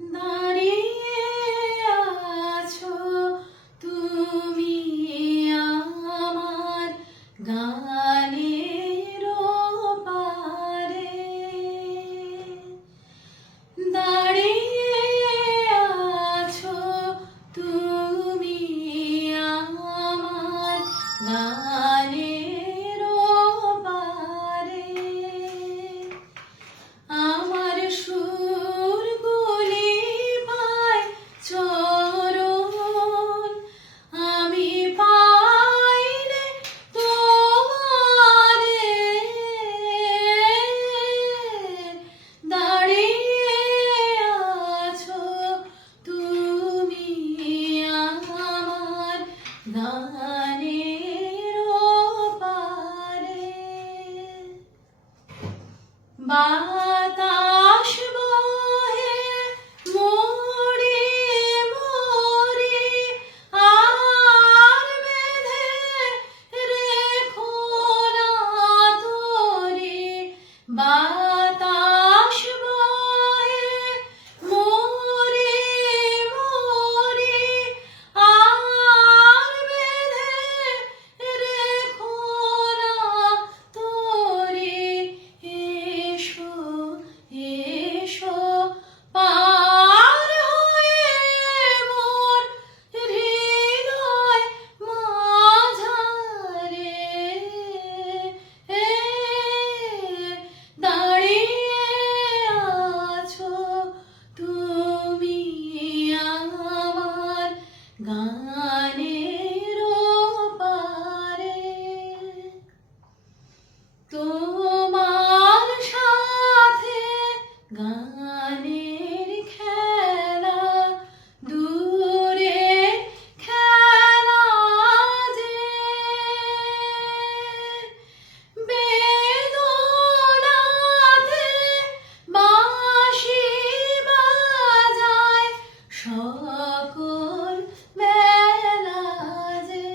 দাঁড়িয়ে আছো তুমি আমার গানের পারে, দাঁড়িয়ে আছো তুমি আমার গানের পারে। আমার সুরগুলি পায় চরণ, আমি পাইলে তোমারে। দাঁড়িয়ে আছো তুমি আমার গানের পারে। বাতাস বহে মোড়ে মোড়ে, আর বেঁধে রেখো না তোরে। বাতাস বহে মোড়ে মোড়ে, আর বেঁধে রেখো না তোরে। এসো এসো পার হয়ে মোর হৃদয় মাঝারে। দাঁড়িয়ে আছো তুমি আমার গানের পারে। তোমার সাথে গানের খেলা, দূরে খেলা যে বেদনাতে বাঁশি বাজায় সকল বেলা যে।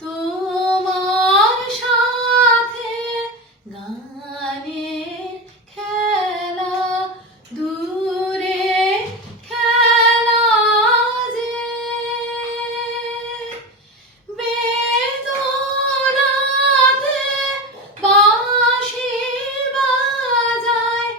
তোমার সাথে গানের খেলা, দূরে খেলা যে বেদনাতে বাঁশি বাজায়